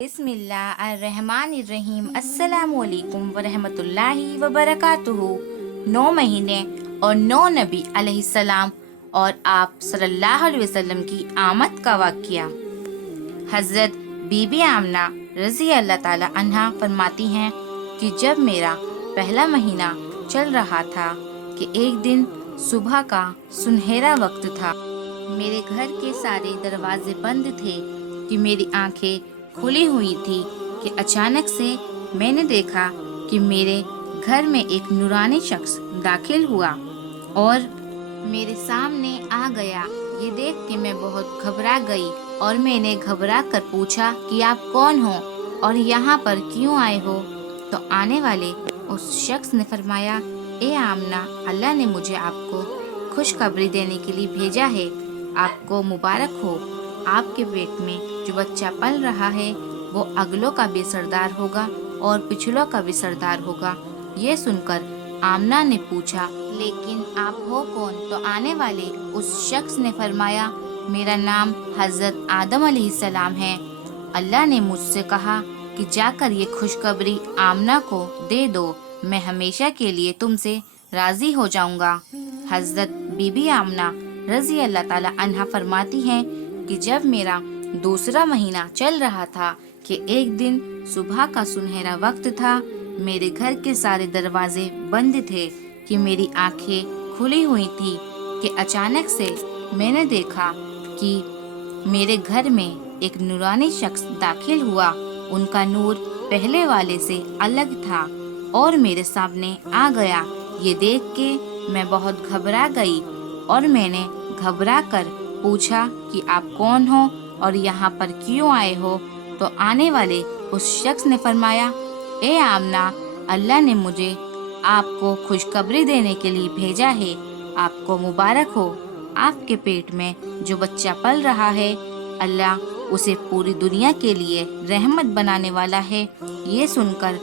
بسم اللہ الرحمن الرحیم السلام علیکم ورحمۃ اللہ وبرکاتہ۔ 9 مہینے اور 9 نبی علیہ السلام اور آپ صلی اللہ علیہ وسلم کی آمد کا واقعہ۔ حضرت بی بی آمنہ رضی اللہ تعالی عنہا فرماتی ہیں کہ جب میرا پہلا مہینہ چل رہا تھا کہ ایک دن صبح کا سنہرا وقت تھا، میرے گھر کے سارے دروازے بند تھے کہ میری آنکھیں کھلی ہوئی تھی کہ اچانک سے میں نے دیکھا کہ میرے گھر میں ایک نورانی شخص داخل ہوا اور میرے سامنے آ گیا۔ یہ دیکھ کے میں بہت گھبرا گئی اور میں نے گھبرا کر پوچھا کہ آپ کون ہو اور یہاں پر کیوں آئے ہو؟ تو آنے والے اس شخص نے فرمایا، اے آمنہ، اللہ نے مجھے آپ کو خوشخبری دینے کے لیے بھیجا ہے، آپ کو مبارک ہو، آپ کے پیٹ میں جو بچہ پل رہا ہے وہ اگلوں کا بھی سردار ہوگا اور پچھلوں کا بھی سردار ہوگا۔ یہ سن کر آمنہ نے پوچھا، لیکن آپ ہو کون؟ تو آنے والے اس شخص نے فرمایا، میرا نام حضرت آدم علیہ السلام ہے، اللہ نے مجھ سے کہا کہ جا کر یہ خوشخبری آمنہ کو دے دو، میں ہمیشہ کے لیے تم سے راضی ہو جاؤں گا۔ حضرت بی بی آمنہ رضی اللہ تعالی عنہا فرماتی ہیں کہ جب میرا دوسرا مہینہ چل رہا تھا کہ ایک دن صبح کا سنہرا وقت تھا، میرے گھر کے سارے دروازے بند تھے کہ میری آنکھیں کھلی ہوئی تھی کہ اچانک سے میں نے دیکھا کہ میرے گھر میں ایک نورانی شخص داخل ہوا، ان کا نور پہلے والے سے الگ تھا اور میرے سامنے آ گیا۔ یہ دیکھ کے میں بہت گھبرا گئی اور میں نے گھبرا کر پوچھا کہ آپ کون ہو اور یہاں پر کیوں آئے ہو؟ تو آنے والے اس شخص نے فرمایا، اے آمنہ، اللہ نے مجھے آپ کو خوشخبری دینے کے لیے بھیجا ہے، آپ کو مبارک ہو، آپ کے پیٹ میں جو بچہ پل رہا ہے اللہ اسے پوری دنیا کے لیے رحمت بنانے والا ہے۔ یہ سن کر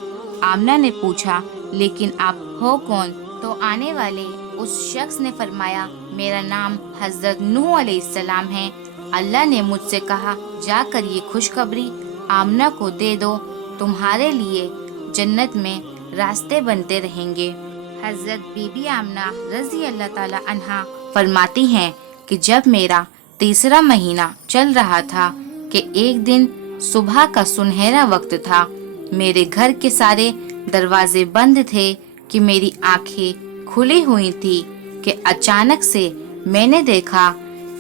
آمنہ نے پوچھا، لیکن آپ ہو کون؟ تو آنے والے اس شخص نے فرمایا، میرا نام حضرت نوح علیہ السلام ہے، اللہ نے مجھ سے کہا جا کر یہ خوشخبری آمنہ کو دے دو، تمہارے لیے جنت میں راستے بنتے رہیں گے۔ حضرت بی بی آمنہ رضی اللہ تعالی عنہا فرماتی ہیں کہ جب میرا تیسرا مہینہ چل رہا تھا کہ ایک دن صبح کا سنہرا وقت تھا، میرے گھر کے سارے دروازے بند تھے کہ میری آنکھیں کھلی ہوئی تھی کہ اچانک سے میں نے دیکھا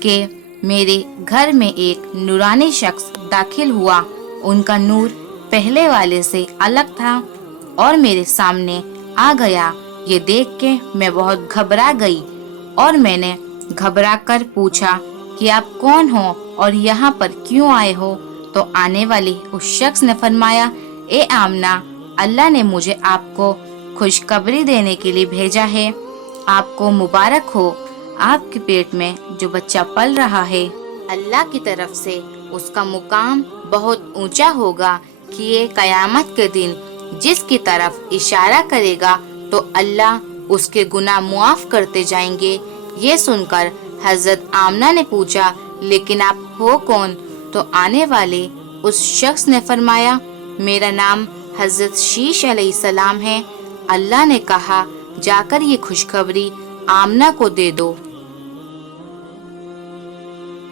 کہ میرے گھر میں ایک نورانی شخص داخل ہوا، ان کا نور پہلے والے سے الگ تھا اور میرے سامنے آ گیا۔ یہ دیکھ کے میں بہت گھبرا گئی اور میں نے گھبرا کر پوچھا کہ آپ کون ہو اور یہاں پر کیوں آئے ہو؟ تو آنے والے اس شخص نے فرمایا، اے آمنہ، اللہ نے مجھے آپ کو خوشخبری دینے کے لیے بھیجا ہے، آپ کو مبارک ہو، آپ کے پیٹ میں جو بچہ پل رہا ہے اللہ کی طرف سے اس کا مقام بہت اونچا ہوگا کہ یہ قیامت کے دن جس کی طرف اشارہ کرے گا تو اللہ اس کے گناہ معاف کرتے جائیں گے۔ یہ سن کر حضرت آمنہ نے پوچھا، لیکن آپ ہو کون؟ تو آنے والے اس شخص نے فرمایا، میرا نام حضرت شیش علیہ السلام ہے، اللہ نے کہا جا کر یہ خوشخبری آمنہ کو دے دو۔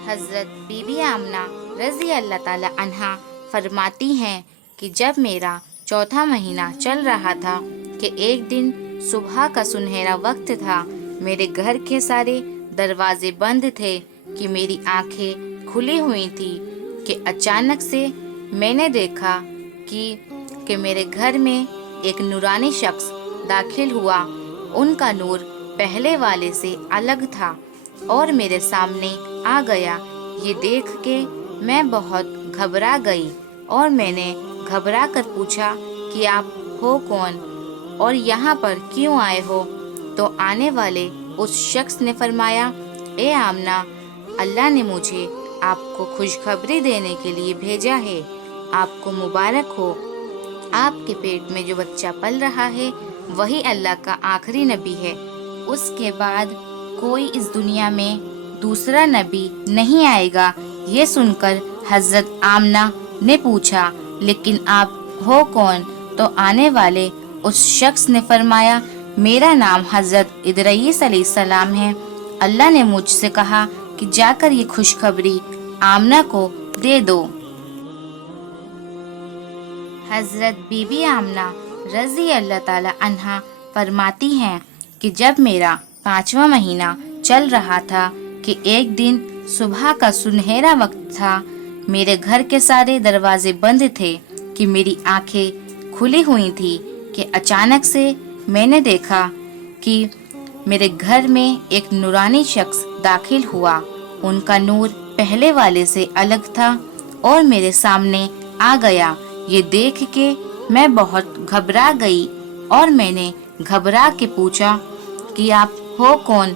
حضرت بی بی آمنہ رضی اللہ تعالی عنہا فرماتی ہیں کہ جب میرا چوتھا مہینہ چل رہا تھا کہ ایک دن صبح کا سنہرا وقت تھا، میرے گھر کے سارے دروازے بند تھے کہ میری آنکھیں کھلی ہوئی تھی کہ اچانک سے میں نے دیکھا کہ میرے گھر میں ایک نورانی شخص داخل ہوا، ان کا نور پہلے والے سے الگ تھا اور میرے سامنے آ گیا۔ یہ دیکھ کے میں بہت گھبرا گئی اور میں نے گھبرا کر پوچھا کہ آپ ہو کون اور یہاں پر کیوں آئے ہو؟ تو آنے والے اس شخص نے فرمایا، اے آمنہ، اللہ نے مجھے آپ کو خوشخبری دینے کے لیے بھیجا ہے، آپ کو مبارک ہو، آپ کے پیٹ میں جو بچہ پل رہا ہے وہی اللہ کا آخری نبی ہے، اس کے بعد کوئی اس دنیا میں دوسرا نبی نہیں آئے گا۔ یہ سن کر حضرت آمنہ نے پوچھا، لیکن آپ ہو کون؟ تو آنے والے اس شخص نے فرمایا میرا نام حضرت ادریس علیہ السلام ہے، اللہ نے مجھ سے کہا کہ جا کر یہ خوشخبری آمنہ کو دے دو۔ حضرت بی بی آمنہ رضی اللہ تعالی عنہا فرماتی ہیں کہ جب میرا 5واں مہینہ چل رہا تھا کہ ایک دن صبح کا سنہرا وقت تھا، میرے گھر کے سارے دروازے بند تھے کہ میری آنکھیں کھلی ہوئی تھی کہ اچانک سے میں نے دیکھا کہ میرے گھر میں ایک نورانی شخص داخل ہوا۔ ان کا نور پہلے والے سے الگ تھا اور میرے سامنے آ گیا۔ یہ دیکھ کے میں بہت گھبرا گئی اور میں نے گھبرا کے پوچھا کہ آپ ہو کون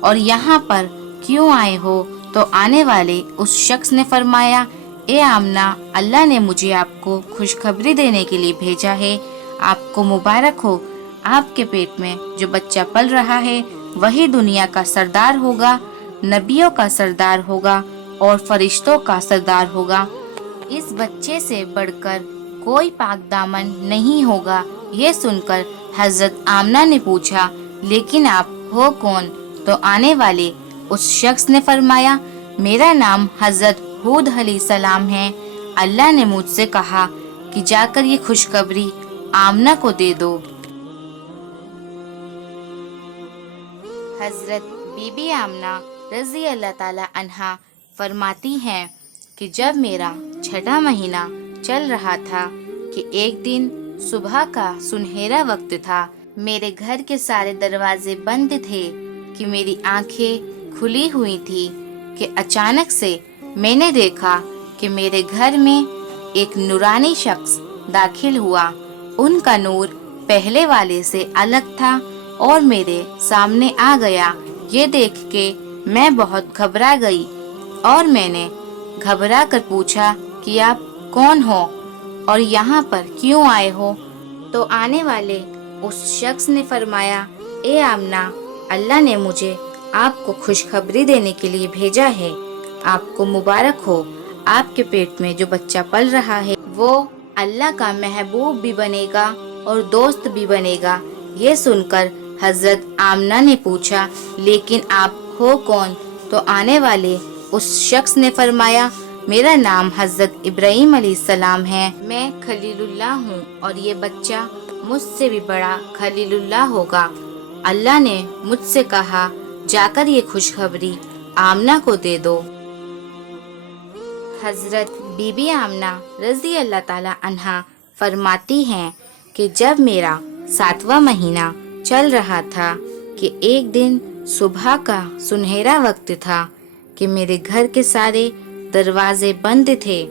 اور یہاں پر کیوں آئے ہو؟ تو آنے والے اس شخص نے فرمایا اے آمنہ، اللہ نے مجھے آپ کو خوشخبری دینے کے لیے بھیجا ہے، آپ کو مبارک ہو، آپ کے پیٹ میں جو بچہ پل رہا ہے وہی دنیا کا سردار ہوگا، نبیوں کا سردار ہوگا اور فرشتوں کا سردار ہوگا۔ اس بچے سے بڑھ کر کوئی پاک دامن نہیں ہوگا۔ یہ سن کر حضرت آمنہ نے پوچھا لیکن آپ ہو کون؟ تو آنے والے اس شخص نے فرمایا میرا نام حضرت ہود علیہ السلام ہے، اللہ نے مجھ سے کہا کہ جا کر یہ خوشخبری آمنہ کو دے دو۔ حضرت بی بی آمنہ رضی اللہ تعالی عنہا فرماتی ہیں کہ جب میرا 6واں مہینہ چل رہا تھا کہ ایک دن صبح کا سنہرا وقت تھا، میرے گھر کے سارے دروازے بند تھے کہ میری آنکھیں کھلی ہوئی تھی کہ اچانک سے میں نے دیکھا کہ میرے گھر میں ایک نورانی شخص داخل ہوا۔ ان کا نور پہلے والے سے الگ تھا اور میرے سامنے آ گیا۔ یہ دیکھ کے میں بہت گھبرا گئی اور میں نے گھبرا کر پوچھا کہ آپ کون ہو اور یہاں پر کیوں آئے ہو؟ تو آنے والے اس شخص نے فرمایا اے آمنہ، اللہ نے مجھے آپ کو خوشخبری دینے کے لیے بھیجا ہے، آپ کو مبارک ہو، آپ کے پیٹ میں جو بچہ پل رہا ہے وہ اللہ کا محبوب بھی بنے گا اور دوست بھی بنے گا۔ یہ سن کر حضرت آمنہ نے پوچھا لیکن آپ ہو کون؟ تو آنے والے اس شخص نے فرمایا میرا نام حضرت ابراہیم علیہ السلام ہے، میں خلیل اللہ ہوں اور یہ بچہ مجھ سے بھی بڑا خلیل اللہ ہوگا۔ اللہ نے مجھ سے کہا جا کر یہ خوشخبری آمنہ کو دے دو۔ حضرت بی بی آمنہ رضی اللہ تعالی عنہا فرماتی ہیں کہ جب میرا 7واں مہینہ چل رہا تھا کہ ایک دن صبح کا سنہرا وقت تھا کہ میرے گھر کے سارے دروازے بند تھے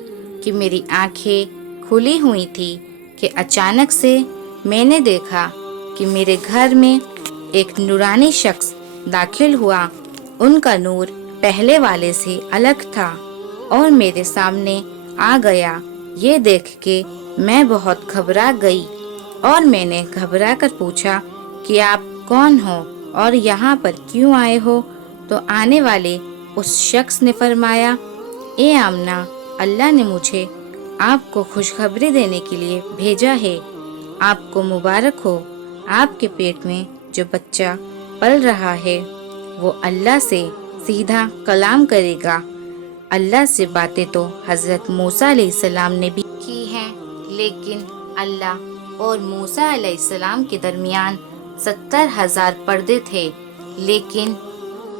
کہ میری آنکھیں کھلی ہوئی تھی کہ اچانک سے میں نے دیکھا کہ میرے گھر میں ایک نورانی شخص داخل ہوا۔ ان کا نور پہلے والے سے الگ تھا اور میرے سامنے آ گیا۔ یہ دیکھ کے میں بہت گھبرا گئی اور میں نے گھبرا کر پوچھا کہ آپ کون ہو اور یہاں پر کیوں آئے ہو؟ تو آنے والے اس شخص نے فرمایا اے آمنہ، اللہ نے مجھے آپ کو خوشخبری دینے کے لیے بھیجا ہے، آپ کو مبارک ہو، آپ کے پیٹ میں جو بچہ پل رہا ہے وہ اللہ سے سیدھا کلام کرے گا۔ اللہ سے باتیں تو حضرت موسیٰ علیہ السلام نے بھی کی ہیں، لیکن اللہ اور موسیٰ علیہ السلام کے درمیان 70,000 پردے تھے، لیکن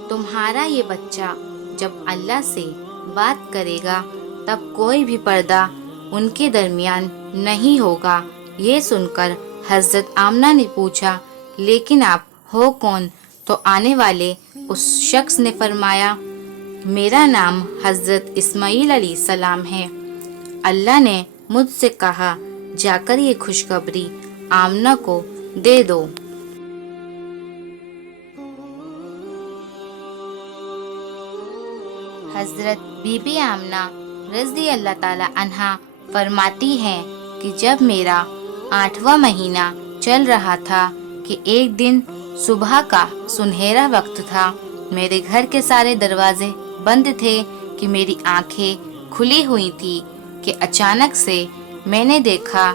تمہارا یہ بچہ جب اللہ سے بات کرے گا تب کوئی بھی پردہ ان کے درمیان نہیں ہوگا۔ یہ سن کر حضرت آمنہ نے پوچھا لیکن آپ ہو کون؟ تو آنے والے اس شخص نے فرمایا میرا نام حضرت اسماعیل علیہ السلام ہے، اللہ نے مجھ سے کہا جا کر یہ خوشخبری آمنہ کو دے دو۔ حضرت بی بی آمنہ رضی اللہ تعالی عنہا فرماتی ہیں کہ جب میرا 8واں مہینہ چل رہا تھا کہ ایک دن صبح کا سنہرا وقت تھا، میرے گھر کے سارے دروازے بند تھے کہ میری آنکھیں کھلی ہوئی تھی کہ اچانک سے میں نے دیکھا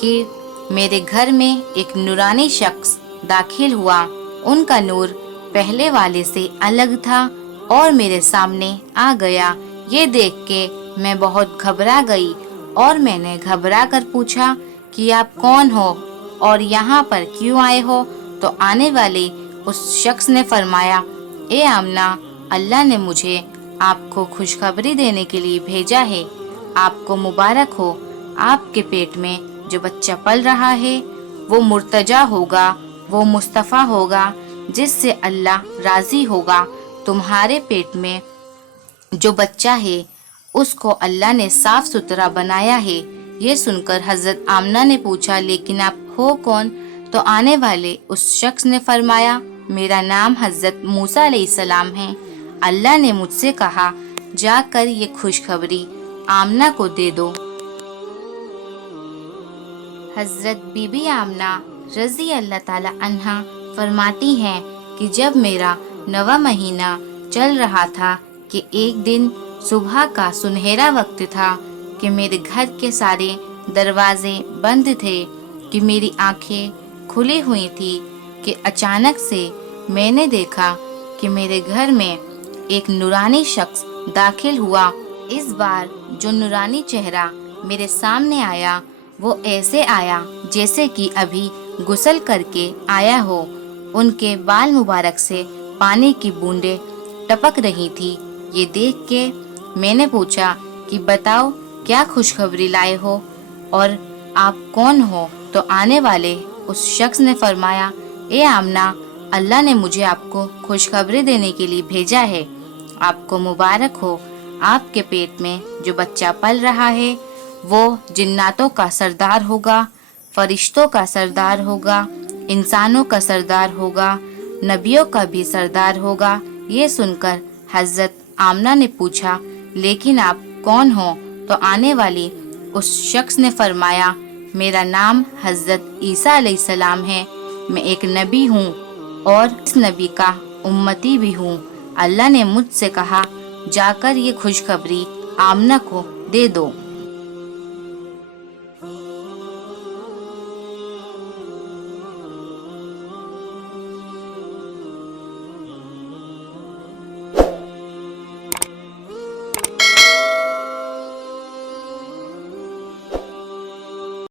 کہ میرے گھر میں ایک نورانی شخص داخل ہوا. ان کا نور پہلے والے سے الگ تھا اور میرے سامنے آ گیا. یہ دیکھ کے میں بہت گھبرا گئی اور میں نے گھبرا کر پوچھا کہ آپ کون ہو اور یہاں پر کیوں آئے ہو؟ تو آنے والے اس شخص نے فرمایا، اے آمنہ، اللہ نے مجھے آپ کو خوشخبری دینے کے لیے بھیجا ہے. آپ کو مبارک ہو. آپ کے پیٹ میں جو بچہ پل رہا ہے وہ مرتجا ہوگا، وہ مصطفیٰ ہوگا جس سے اللہ راضی ہوگا. تمہارے پیٹ میں جو بچہ ہے اس کو اللہ نے صاف ستھرا بنایا ہے. یہ سن کر حضرت آمنہ نے پوچھا، لیکن آپ ہو کون؟ تو آنے والے اس شخص نے فرمایا، میرا نام حضرت موسیٰ علیہ السلام ہے. اللہ نے مجھ سے کہا جا کر یہ خوشخبری آمنہ کو دے دو. حضرت بی بی آمنہ رضی اللہ تعالی عنہا فرماتی ہیں کہ جب میرا 9واں مہینہ چل رہا تھا کہ ایک دن صبح کا سنہرا وقت تھا کہ میرے گھر کے سارے دروازے بند تھے، کہ میری آنکھیں کھلی ہوئی تھی کہ اچانک سے میں نے دیکھا کہ میرے گھر میں ایک نورانی شخص داخل ہوا. اس بار جو نورانی چہرہ میرے سامنے آیا وہ ایسے آیا جیسے کہ ابھی غسل کر کے آیا ہو. ان کے بال مبارک سے پانی کی بوندیں ٹپک رہی تھی. یہ دیکھ کے میں نے پوچھا کہ بتاؤ کیا خوشخبری لائے ہو اور آپ کون ہو؟ تو آنے والے اس شخص نے فرمایا، اے آمنہ، اللہ نے مجھے آپ کو خوشخبری دینے کے لیے بھیجا ہے. آپ کو مبارک ہو. آپ کے پیٹ میں جو بچہ پل رہا ہے وہ جناتوں کا سردار ہوگا، فرشتوں کا سردار ہوگا، انسانوں کا سردار ہوگا، نبیوں کا بھی سردار ہوگا. یہ سن کر حضرت آمنہ نے پوچھا، لیکن آپ کون ہو؟ تو آنے والی اس شخص نے فرمایا، میرا نام حضرت عیسیٰ علیہ السلام ہے. میں ایک نبی ہوں اور اس نبی کا امتی بھی ہوں. اللہ نے مجھ سے کہا جا کر یہ خوشخبری آمنہ کو دے دو.